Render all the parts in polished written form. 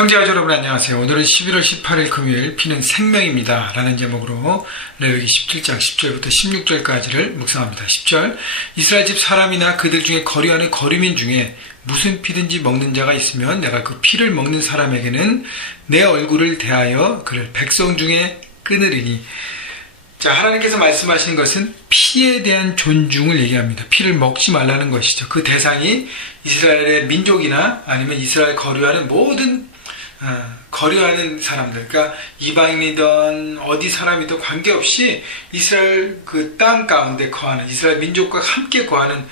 형제와 여러분 안녕하세요. 오늘은 11월 18일 금요일 피는 생명입니다 라는 제목으로 레위기 17장 10절부터 16절까지를 묵상합니다. 10절 이스라엘 집 사람이나 그들 중에 거류하는 거류민 중에 무슨 피든지 먹는 자가 있으면 내가 그 피를 먹는 사람에게는 내 얼굴을 대하여 그를 백성 중에 끊으리니. 자, 하나님께서 말씀하시는 것은 피에 대한 존중을 얘기합니다. 피를 먹지 말라는 것이죠. 그 대상이 이스라엘의 민족이나 아니면 이스라엘 거류하는 모든 거류하는 사람들, 그러니까 이방인이든 어디 사람이든 관계없이 이스라엘 그 땅 가운데 거하는, 이스라엘 민족과 함께 거하는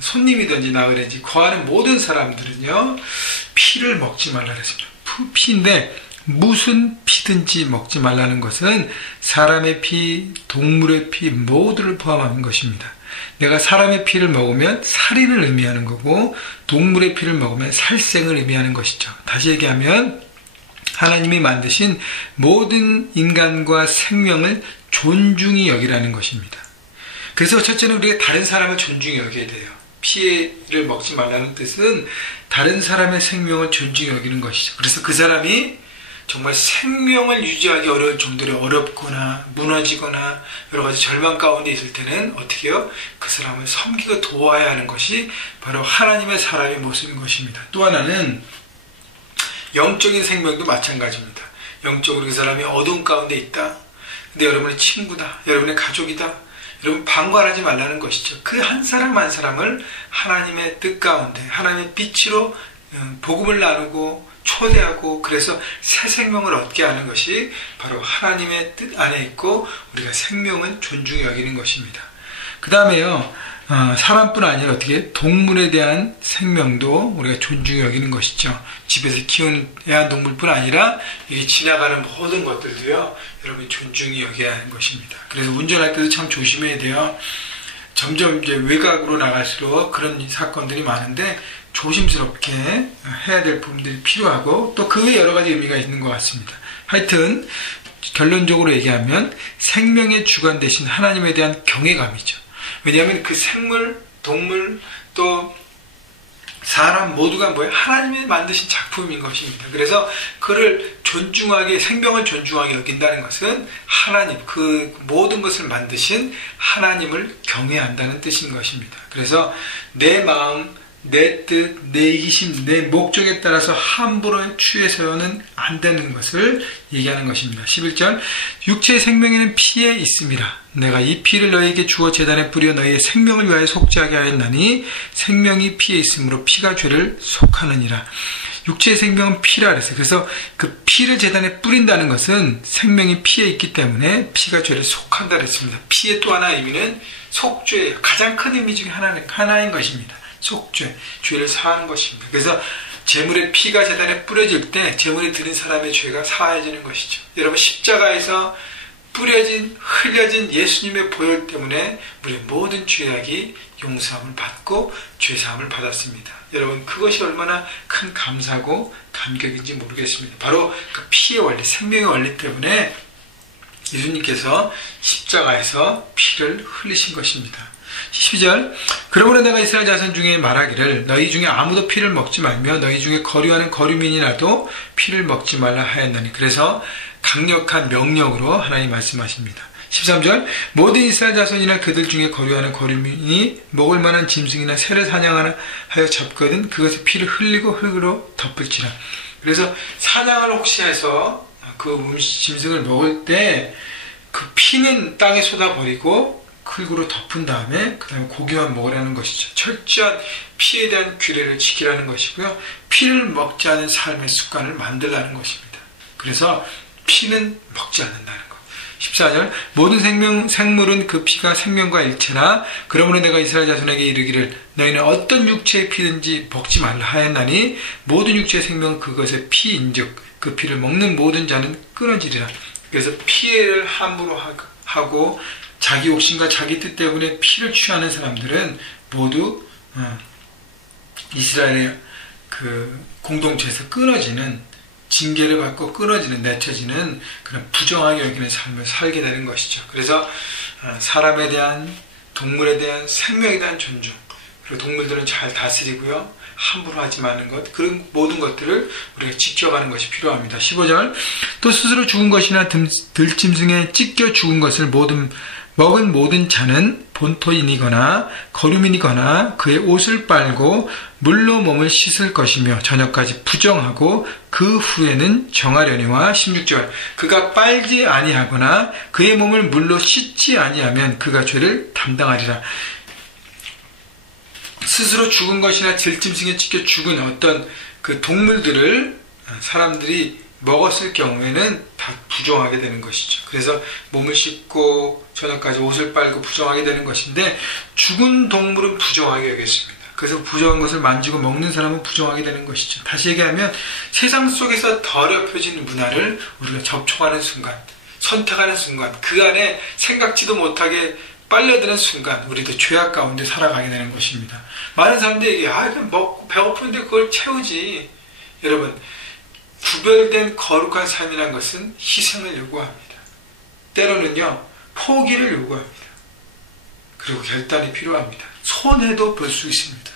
손님이든지 나그네든지 거하는 모든 사람들은요, 피를 먹지 말라 그랬습니다. 피인데 무슨 피든지 먹지 말라는 것은 사람의 피, 동물의 피 모두를 포함하는 것입니다. 내가 사람의 피를 먹으면 살인을 의미하는 거고 동물의 피를 먹으면 살생을 의미하는 것이죠. 다시 얘기하면 하나님이 만드신 모든 인간과 생명을 존중히 여기라는 것입니다. 그래서 첫째는 우리가 다른 사람을 존중히 여겨야 돼요. 피를 먹지 말라는 뜻은 다른 사람의 생명을 존중히 여기는 것이죠. 그래서 그 사람이 정말 생명을 유지하기 어려울 정도로 어렵거나 무너지거나 여러 가지 절망 가운데 있을 때는 어떻게 해요? 그 사람을 섬기고 도와야 하는 것이 바로 하나님의 사람의 모습인 것입니다. 또 하나는 영적인 생명도 마찬가지입니다. 영적으로 그 사람이 어두운 가운데 있다. 근데 여러분의 친구다. 여러분의 가족이다. 여러분 방관하지 말라는 것이죠. 그 한 사람 한 사람을 하나님의 뜻 가운데 하나님의 빛으로 복음을 나누고 초대하고 그래서 새 생명을 얻게 하는 것이 바로 하나님의 뜻 안에 있고 우리가 생명을 존중히 여기는 것입니다. 그 다음에요, 사람뿐 아니라 어떻게 동물에 대한 생명도 우리가 존중히 여기는 것이죠. 집에서 키우는 애완동물뿐 아니라 이게 지나가는 모든 것들도요, 여러분이 존중히 여겨야 하는 것입니다. 그래서 운전할 때도 참 조심해야 돼요. 점점 이제 외곽으로 나갈수록 그런 사건들이 많은데 조심스럽게 해야 될 부분들이 필요하고 또 그 외에 여러 가지 의미가 있는 것 같습니다. 하여튼 결론적으로 얘기하면 생명의 주관 대신 하나님에 대한 경외감이죠. 왜냐하면 그 생물, 동물, 또 사람 모두가 뭐예요? 하나님이 만드신 작품인 것입니다. 그래서 그를 존중하게, 생명을 존중하게 여긴다는 것은 하나님, 그 모든 것을 만드신 하나님을 경외한다는 뜻인 것입니다. 그래서 내 마음, 내 뜻, 내 이기심, 내 목적에 따라서 함부로 취해서는 안 되는 것을 얘기하는 것입니다. 11절 육체의 생명에는 피에 있음이라. 내가 이 피를 너희에게 주어 제단에 뿌려 너희의 생명을 위하여 속죄하게 하였나니 생명이 피에 있으므로 피가 죄를 속하느니라. 육체의 생명은 피라 그랬어요. 그래서 그 피를 제단에 뿌린다는 것은 생명이 피에 있기 때문에 피가 죄를 속한다 그랬습니다. 피의 또 하나 의미는 속죄예요. 가장 큰 의미 중에 하나인 것입니다. 속죄, 죄를 사하는 것입니다. 그래서 제물의 피가 제단에 뿌려질 때 제물에 드린 사람의 죄가 사해지는 것이죠. 여러분 십자가에서 뿌려진, 흘려진 예수님의 보혈 때문에 우리의 모든 죄악이 용서함을 받고 죄사함을 받았습니다. 여러분 그것이 얼마나 큰 감사고 감격인지 모르겠습니다. 바로 그 피의 원리, 생명의 원리 때문에 예수님께서 십자가에서 피를 흘리신 것입니다. 12절 그러므로 내가 이스라엘 자손 중에 말하기를 너희 중에 아무도 피를 먹지 말며 너희 중에 거류하는 거류민이라도 피를 먹지 말라 하였나니. 그래서 강력한 명령으로 하나님 말씀하십니다. 13절 모든 이스라엘 자손이나 그들 중에 거류하는 거류민이 먹을 만한 짐승이나 새를 사냥하여 잡거든 그것의 피를 흘리고 흙으로 덮을지라. 그래서 사냥을 혹시 해서 그 짐승을 먹을 때 그 피는 땅에 쏟아버리고 흙으로 덮은 다음에 그 다음에 고기만 먹으라는 것이죠. 철저한 피에 대한 규례를 지키라는 것이고요. 피를 먹지 않은 삶의 습관을 만들라는 것입니다. 그래서 피는 먹지 않는다는 것. 14절 모든 생물은 그 피가 생명과 일체라. 그러므로 내가 이스라엘 자손에게 이르기를 너희는 어떤 육체의 피든지 먹지 말라 하였나니 모든 육체의 생명은 그것의 피인즉 그 피를 먹는 모든 자는 끊어지리라. 그래서 피해를 함부로 하고 자기 욕심과 자기 뜻 때문에 피를 취하는 사람들은 모두 이스라엘의 그 공동체에서 끊어지는, 징계를 받고 끊어지는, 내쳐지는 그런 부정하게 여기는 삶을 살게 되는 것이죠. 그래서 사람에 대한, 동물에 대한, 생명에 대한 존중, 그리고 동물들은 잘 다스리고요, 함부로 하지 마는 것, 그런 모든 것들을 우리가 지켜가는 것이 필요합니다. 15절, 또 스스로 죽은 것이나 들짐승에 찢겨 죽은 것을 먹은 모든 자는 본토인이거나 거류민이거나 그의 옷을 빨고 물로 몸을 씻을 것이며 저녁까지 부정하고 그 후에는 정하려니와 16절, 그가 빨지 아니하거나 그의 몸을 물로 씻지 아니하면 그가 죄를 담당하리라. 스스로 죽은 것이나 들짐승에 찢겨 죽은 어떤 그 동물들을 사람들이 먹었을 경우에는 다 부정하게 되는 것이죠. 그래서 몸을 씻고 저녁까지 옷을 빨고 부정하게 되는 것인데, 죽은 동물은 부정하게 여겼습니다. 그래서 부정한 것을 만지고 먹는 사람은 부정하게 되는 것이죠. 다시 얘기하면 세상 속에서 더럽혀진 문화를 우리가 접촉하는 순간, 선택하는 순간, 그 안에 생각지도 못하게 빨려드는 순간 우리도 죄악 가운데 살아가게 되는 것입니다. 많은 사람들이 그냥 먹고 배고픈데 그걸 채우지. 여러분, 구별된 거룩한 삶이라는 것은 희생을 요구합니다. 때로는요, 포기를 요구합니다. 그리고 결단이 필요합니다. 손해도 볼 수 있습니다.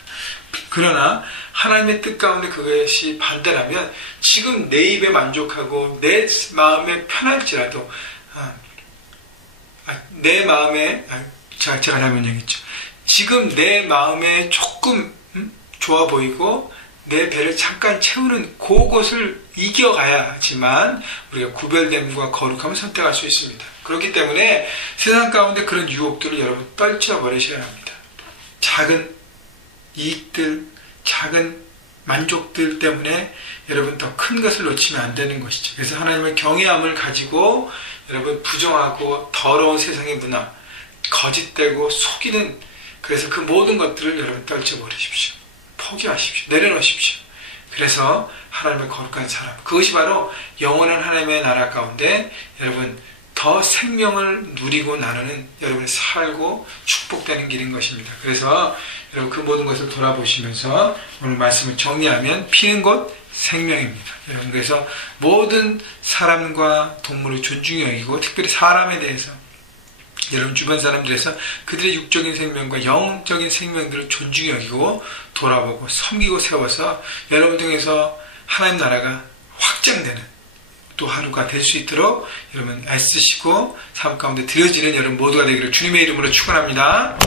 그러나 하나님의 뜻 가운데 그것이 반대라면 지금 내 입에 만족하고 내 마음에 편할지라도 내 마음에 제가 잘하면 얘기했죠. 지금 내 마음에 조금 좋아 보이고 내 배를 잠깐 채우는 그것을 이겨가야지만 우리가 구별됨과 거룩함을 선택할 수 있습니다. 그렇기 때문에 세상 가운데 그런 유혹들을 여러분 떨쳐버리셔야 합니다. 작은 이익들, 작은 만족들 때문에 여러분 더 큰 것을 놓치면 안 되는 것이죠. 그래서 하나님의 경외함을 가지고 여러분 부정하고 더러운 세상의 문화, 거짓되고 속이는, 그래서 그 모든 것들을 여러분 떨쳐버리십시오. 포기하십시오. 내려놓으십시오. 그래서 하나님의 거룩한 사람, 그것이 바로 영원한 하나님의 나라 가운데 여러분 더 생명을 누리고 나누는, 여러분이 살고 축복되는 길인 것입니다. 그래서 여러분 그 모든 것을 돌아보시면서 오늘 말씀을 정리하면 피는 것 생명입니다. 여러분, 그래서 모든 사람과 동물을 존중히 여기고 특별히 사람에 대해서 여러분 주변 사람들에서 그들의 육적인 생명과 영적인 생명들을 존중히 여기고 돌아보고 섬기고 세워서 여러분 중에서 하나님 나라가 확장되는 또 하루가 될 수 있도록 여러분 애쓰시고 삶 가운데 드려지는 여러분 모두가 되기를 주님의 이름으로 축원합니다.